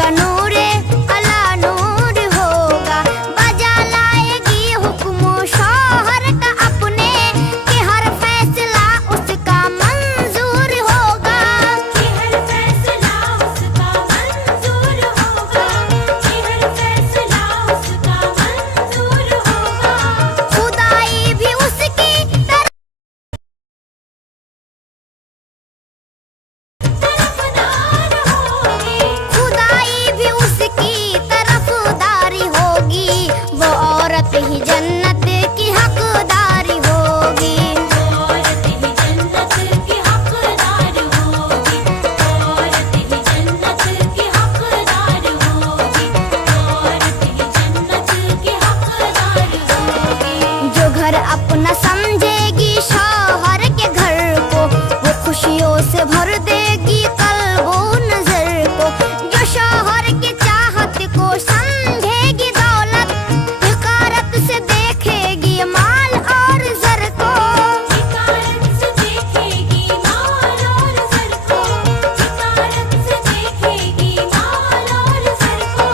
का नूरे अला नूर होगा। बजा लाएगी हुक्म शौहर का अपने कि हर फैसला उसका मंजूर होगा। कि हर फैसला उसका मंजूर होगा। कि हर फैसला उसका मंजूर होगा। खुदाई भी उसकी खुदाई भी उसकी तरफदारी होगी। वो औरत ही जन्नत की हकदारी होगी। औरत ही जन्नत की हकदार होगी। औरत ही जन्नत की हकदार होगी। औरत ही जन्नत की हकदार होगी। जो घर अपना समझेगी शौहर के घर को, वो खुशियों से भर देगी कल्बो नजर को। जो शौहर की चाहत को समझेगी दौलत, हिकारत से देखेगी माल और जर को। हिकारत से देखेगी माल और जर को। हिकारत से देखेगी माल और जर को।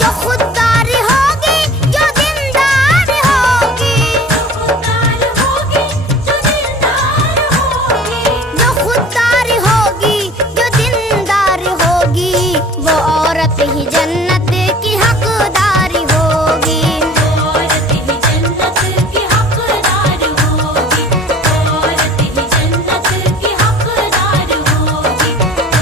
जो खुददार होगी जो दीनदार होगी। जो खुददार होगी जो दीनदार होगी। जो खुददार होगी जो दीनदार होगी। वो औरत ही जन्नत की हकदार होगी। औरत ही जन्नत की हकदार होगी। औरत ही जन्नत की हकदार होगी।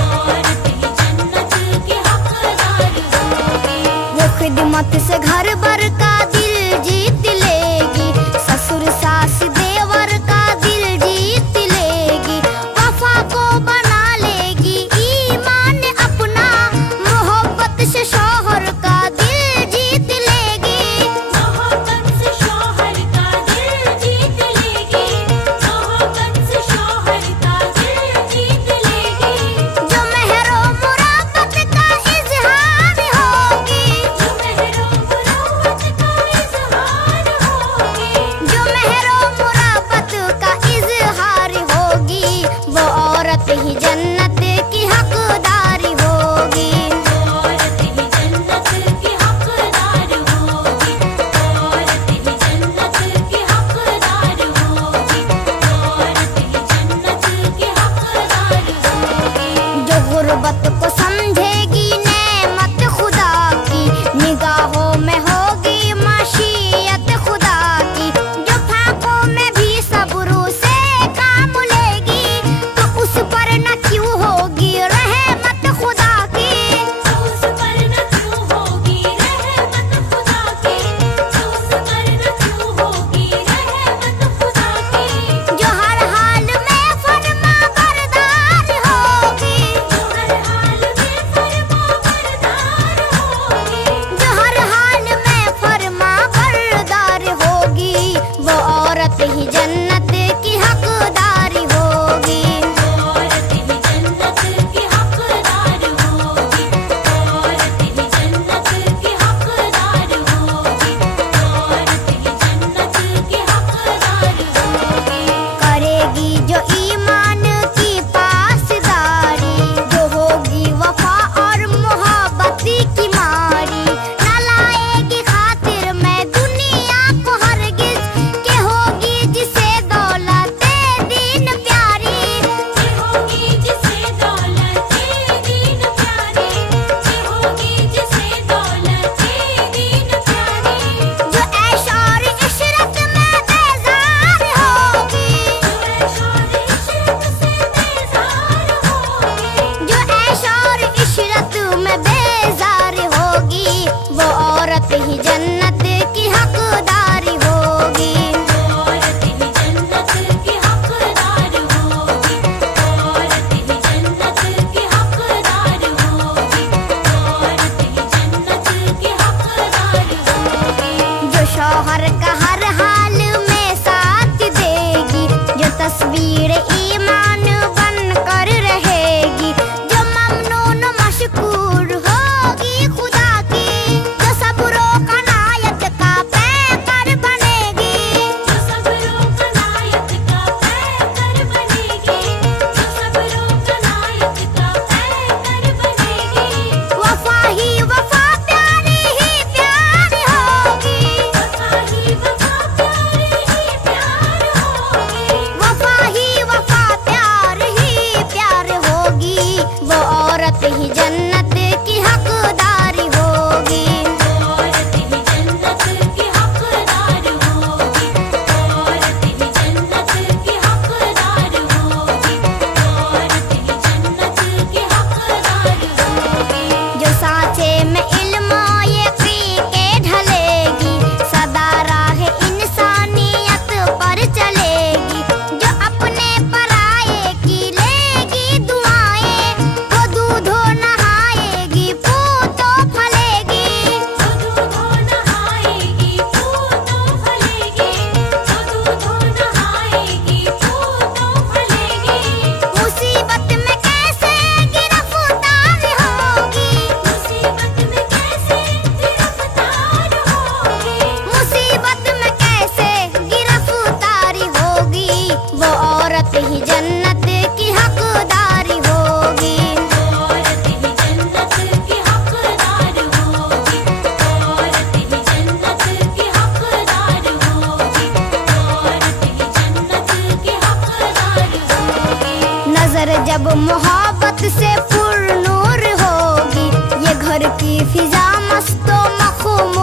औरत ही जन्नत की हकदार होगी। वो खिदमत से घर भर का दिल जीत लेगी। ससुर सास देवर का दिल जीत लेगी। वफा को बना लेगी ईमान अपना। मोहब्बत से शौहर का दिल जीत लेगी। मोहब्बत से शौहर का दिल जीत लेगी। मोहब्बत से शौहर का दिल जीत लेगी। जो मेहरो मुराबत का इजहार होगी। जो मेहरो मुराबत का मोहब्बत से पुरनूर होगी, ये घर की फिजा मस्तो मखमूर